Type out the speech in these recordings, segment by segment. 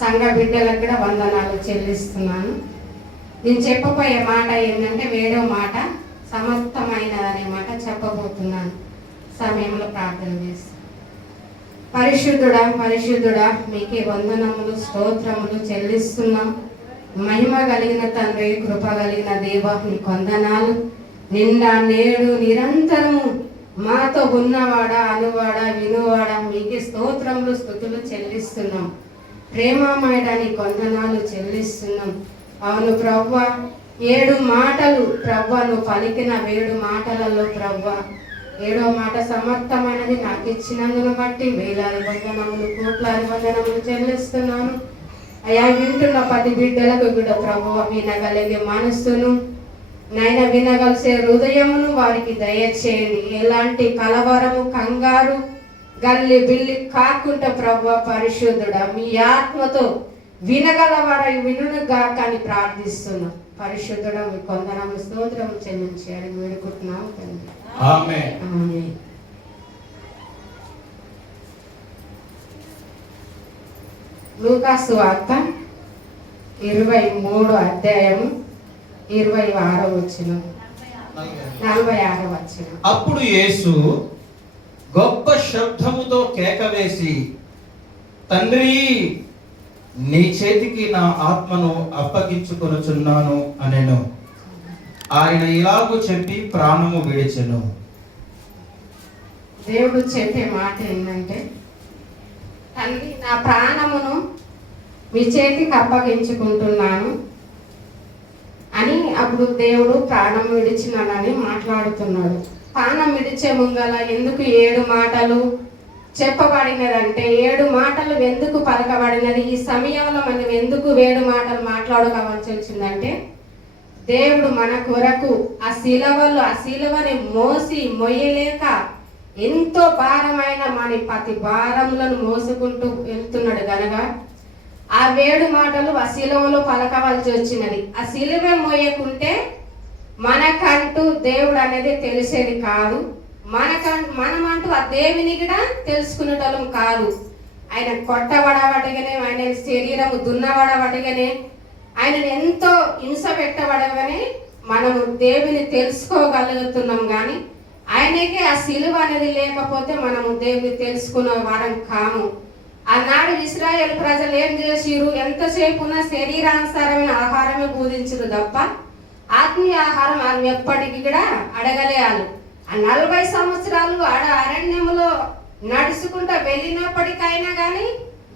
సంఘ బిడ్డలకు కూడా వందనాలు చెల్లిస్తున్నాను. నేను చెప్పబోయే మాట ఏంటంటే వేడో మాట, సమర్థమైనదనే మాట చెప్పబోతున్నాను. సమయంలో ప్రార్థన చేస్తాను. పరిశుద్ధుడా పరిశుద్ధుడా మీకే వందనములు స్తోత్రములు చెల్లిస్తున్నాం. మహిమ కలిగిన తండ్రి, కృప కలిగిన దేవ నీకు వందనాలు. నిండా నేడు నిరంతరము మాతో ఉన్నవాడా, అనువాడా, వినువాడా మీకే స్తోత్రములు స్తుతులు చెల్లిస్తున్నాం. ప్రేమమయుడా నీకు వందనాలు చెల్లిస్తున్నాం. అవును ప్రవ్వ, 7 మాటలు ప్రవ్వ నువ్వు పలికిన 7 మాటలలో ప్రవ్వ 7వ మాట సమర్థమైనది నాకు ఇచ్చినందును బట్టి వేలాది వందనములు కోట్లాది వందనములు చెల్లిస్తున్నాను. అయా వింటున్న ప్రతి బిడ్డలకు కూడా ప్రభువ వినగలిగే మనస్సును నైనా వినగలిసే హృదయమును వారికి దయచేయండి. ఎలాంటి కలవరము కంగారు గల్లి బిల్లి కాకుండా ప్రభువ పరిశుద్ధుడా మీ ఆత్మతో వినగలవారై వినుగా కానీ ప్రార్థిస్తున్నాం. పరిశుద్ధుడా మీ వందనములు స్తోత్రము చెల్లించారు వేడుకుంటున్నాము తండ్రి. ఆమేన్. ఆమేన్. లూకాసు వార్త 23వ అధ్యాయము 26వ వచనం 46వ వచనం. అప్పుడు యేసు గొప్ప శబ్దముతో కేక వేసి, తండ్రి నీ చేతికి నా ఆత్మను అప్పగించుకొనుచున్నాను అనెను. ఆయన ఇలాగూ చెప్పి ప్రాణము విడిచెను. దేవుడు చెప్పే మాట ఏంటంటే, తండ్రి నా ప్రాణమును మీ చేతికి అప్పగించుకుంటున్నాను అని అప్పుడు దేవుడు ప్రాణం విడిచినానని మాట్లాడుతున్నాడు. ప్రాణం విడిచే ముంగల ఎందుకు 7 మాటలు చెప్పబడినదంటే, 7 మాటలు ఎందుకు పలకబడినది, ఈ సమయంలో మనం ఎందుకు 7 మాటలు మాట్లాడుకోవాల్సి వచ్చిందంటే, దేవుడు మన కొరకు ఆ శిలువని మోసి మొయ్యలేక ఎంతో భారమైన మన ప్రతి భారములను మోసుకుంటూ వెళ్తున్నాడు గనక ఆ 7 మాటలు ఆ శిలువలో పలకవలసి వచ్చినది. ఆ శిలువ మోయకుంటే మనకంటూ దేవుడు అనేది తెలిసేది కాదు. మనమంటూ ఆ దేవుని కూడా తెలుసుకునేటోళ్ళం కాదు. ఆయన కొట్టబడబడిగానే, ఆయన శరీరము దున్నబడబడిగానే, ఆయనను ఎంతో హింస పెట్టబడగానే మనము దేవుని తెలుసుకోగలుగుతున్నాం. కానీ ఆయనకే ఆ శిలువ అనేది లేకపోతే మనము దేవుని తెలుసుకున్న వారం కాము. ఆనాడు ఇశ్రాయేల్ ప్రజలు ఏం చేసిరు, ఎంతసేపు ఉన్న శరీరానుసారమైన ఆహారమే బోధించరు తప్ప ఆత్మీయ ఆహారం వాళ్ళు ఎప్పటికీ కూడా అడగలేయాలి. ఆ 40 సంవత్సరాలు అరణ్యములో నడుచుకుంటూ వెళ్ళినప్పటికైనా కానీ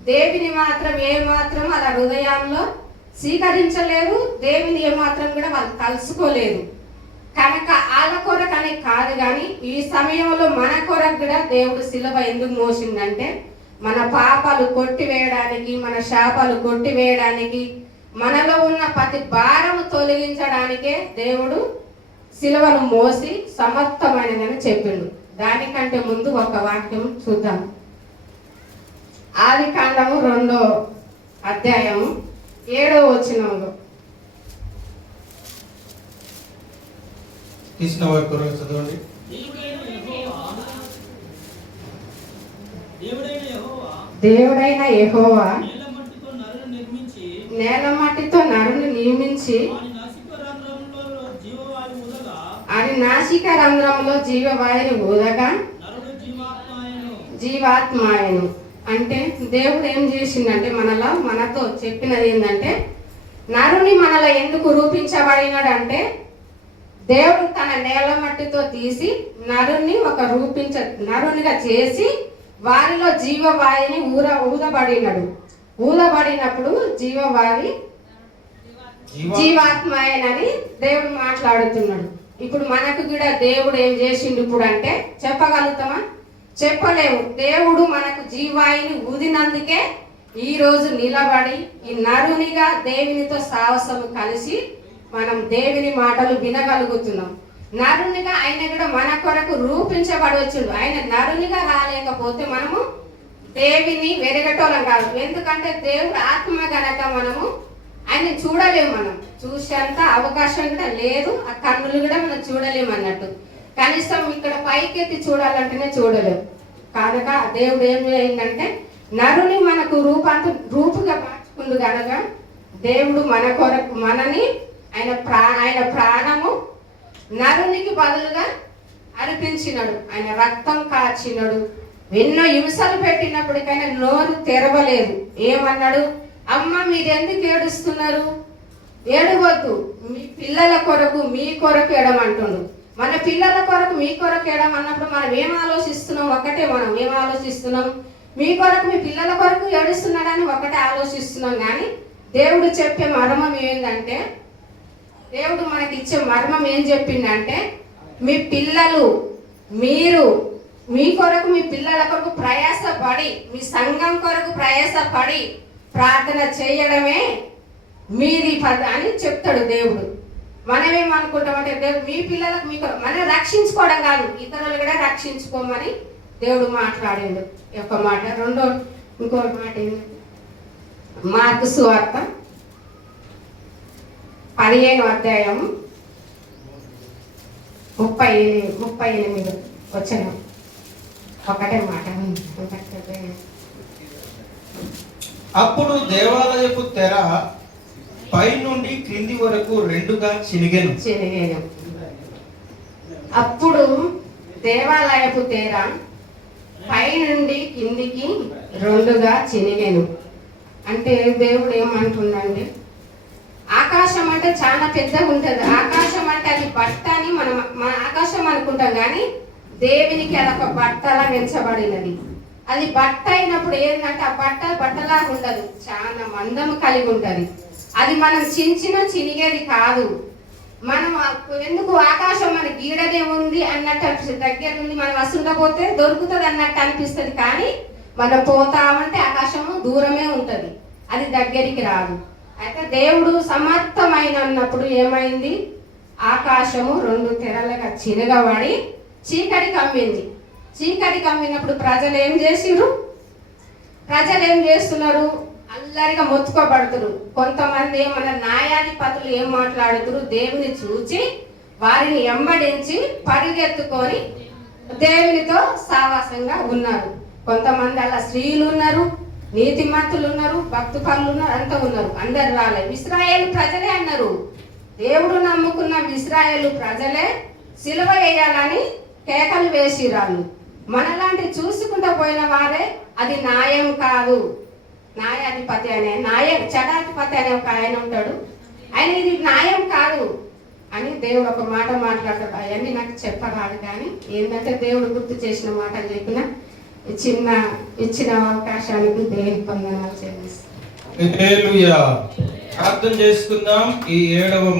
దేవుని మాత్రం ఏమాత్రం అలా హృదయంలో స్వీకరించలేరు. దేవుని ఏమాత్రం కూడా వాళ్ళు కలుసుకోలేదు. కనుక వాళ్ళ కొరకనే కాదు, కానీ ఈ సమయంలో మన కొరకు కూడా దేవుడు శిలువ ఎందుకు మోసిందంటే, మన పాపాలు కొట్టివేయడానికి, మన శాపాలు కొట్టివేయడానికి, మనలో ఉన్న ప్రతి భారము తొలగించడానికే దేవుడు శిలువను మోసి సమర్థమైనదని చెప్పిండు. దానికంటే ముందు ఒక వాక్యం చూద్దాం. ఆదికాండము 2వ అధ్యాయము 7వ వచనంలో తీసిన వారు చదవండి. దేవుడైన యెహోవా నేల మట్టితో నరుని నియమించి అని నాసిక రంధ్రంలో జీవవాయుని ఊదగా జీవాత్మాయను. అంటే దేవుడు ఏం చేసిందంటే, మనతో చెప్పినది ఏంటంటే, నరుని మనలో ఎందుకు రూపించబడినాడు అంటే, దేవుడు తన నేల మట్టితో తీసి నరునిగా చేసి వారిలో జీవవాయుని ఊదబడినాడు. ఊదబడినప్పుడు జీవాత్మాయనని దేవుడు మాట్లాడుతున్నాడు. ఇప్పుడు మనకు కూడా దేవుడు ఏం చేసిండు ఇప్పుడు అంటే చెప్పగలుగుతామా? చెప్పలేము. దేవుడు మనకు జీవాయుని ఊదినందుకే ఈ రోజు నిలబడి ఈ నరునిగా దేవునితో సాహసము కలిసి మనం దేవుని మాటలు వినగలుగుతున్నాం. నరునిగా ఆయన కూడా మన కొరకు రూపించబడవచ్చుండు. ఆయన నరునిగా రాలేకపోతే మనము దేవుని వెరగటోళ్ళం కాదు. ఎందుకంటే దేవుడు ఆత్మ గనక మనము ఆయన చూడలేము. మనం చూసేంత అవకాశం కూడా లేదు. ఆ కన్నులు కూడా మనం చూడలేము అన్నట్టు. కనీసం ఇక్కడ పైకెత్తి చూడాలంటేనే చూడలేము. కనుక దేవుడు ఏం చేయిందంటే నరుని మనకు రూపుగా మార్చి చెప్పుకుండు కనుక దేవుడు మన కొరకు మనని ఆయన ప్రాణము నరునికి బదులుగా అర్పించినడు. ఆయన రక్తం కార్చినడు. ఎన్నో హింసలు పెట్టినప్పటికైనా నోరు తెరవలేదు. ఏమన్నాడు? అమ్మ మీరు ఎందుకు ఏడుస్తున్నారు? ఏడవద్దు, మీ పిల్లల కొరకు మీ కొరకు ఎడమంటుండు. మన పిల్లల కొరకు మీ కొరకు ఎడమన్నప్పుడు మనం ఏం ఆలోచిస్తున్నాం? ఒకటే, మనం ఏం ఆలోచిస్తున్నాం? మీ కొరకు మీ పిల్లల కొరకు ఏడుస్తున్నాడని ఒకటే ఆలోచిస్తున్నాం. కానీ దేవుడు చెప్పే మర్మం ఏంటంటే, దేవుడు మనకి ఇచ్చే మర్మం ఏం చెప్పిందంటే, మీ పిల్లలు మీరు మీ కొరకు మీ పిల్లల కొరకు ప్రయాసపడి, మీ సంఘం కొరకు ప్రయాసపడి ప్రార్థన చేయడమే మీది అని చెప్తాడు దేవుడు. మనమేమనుకుంటామంటే దేవుడు మీ పిల్లలకు మీ మనం రక్షించుకోవడం కాదు, ఇతరులు కూడా రక్షించుకోమని దేవుడు మాట్లాడిండు. ఒక మాట. ఇంకొక మాట ఏంటంటే మార్కు సువార్త 15వ అధ్యాయం 38 వచ్చిన ఒకటే మాట. అప్పుడు దేవాలయపు తెర పై నుండి క్రింది వరకు రెండుగా చినిగెను. అప్పుడు దేవాలయపు తెర పై నుండి కిందికి రెండుగా చినిగెను. అంటే దేవుడు ఏమంటుండండి, ఆకాశం అంటే చాలా పెద్దగా ఉంటుంది. ఆకాశం అంటే అది బట్ట అని మన ఆకాశం అనుకుంటాం, కానీ దేవునికి అదొక బట్టలా పెంచబడినది. అది బట్ట అయినప్పుడు ఏంటంటే ఆ బట్టలా ఉండదు, చాలా మందము కలిగి ఉంటుంది. అది మనం చినిగేది కాదు. మనం ఎందుకు ఆకాశం మన గీడదే ఉంది అన్నట్టు దగ్గర నుండి మనం వస్తుండపోతే దొరుకుతుంది అన్నట్టు అనిపిస్తుంది, కానీ మనం పోతామంటే ఆకాశము దూరమే ఉంటుంది, అది దగ్గరికి రాదు. అయితే దేవుడు సమర్థమైన అన్నప్పుడు ఏమైంది? ఆకాశము 2 తెరలుగా చినగబడి చీకటి కమ్మింది. చీకటి కమ్మినప్పుడు ప్రజలు ఏం చేస్తున్నారు? అల్లరిగా మొత్తుకోబడుతురు. కొంతమంది మన న్యాయాధిపతులు ఏం మాట్లాడుతురు? దేవుని చూచి వారిని ఎంబడించి పరిగెత్తుకొని దేవునితో సావాసంగా ఉన్నారు. కొంతమంది అలా స్త్రీలు ఉన్నారు, నీతిమంతులు ఉన్నారు, భక్తి పనులు ఉన్నారు, అంతా ఉన్నారు. అందరు రాలేదు. ఇశ్రాయేలు ప్రజలే అన్నారు. దేవుడు నమ్ముకున్న ఇశ్రాయేలు ప్రజలే సిలువ వేయాలని కేకలు వేసిరాళ్ళు. మనలాంటి చూసుకుంటూ పోయిన వారే అది న్యాయం కాదు. న్యాయాధిపతి చటాధిపతి అనే ఒక ఆయన ఉంటాడు, ఆయన ఇది న్యాయం కాదు అని దేవుడు ఒక మాట మాట్లాడతాడు. అవన్నీ నాకు చెప్పరాదు, కానీ ఏంటంటే దేవుడు గుర్తు చేసిన మాట చెప్పిన ఇచ్చిన అవకాశానికి దేవుని వందనాలు చెల్లిస్తాను. ప్రార్థన చేసుకుందాం. ఈ 7వ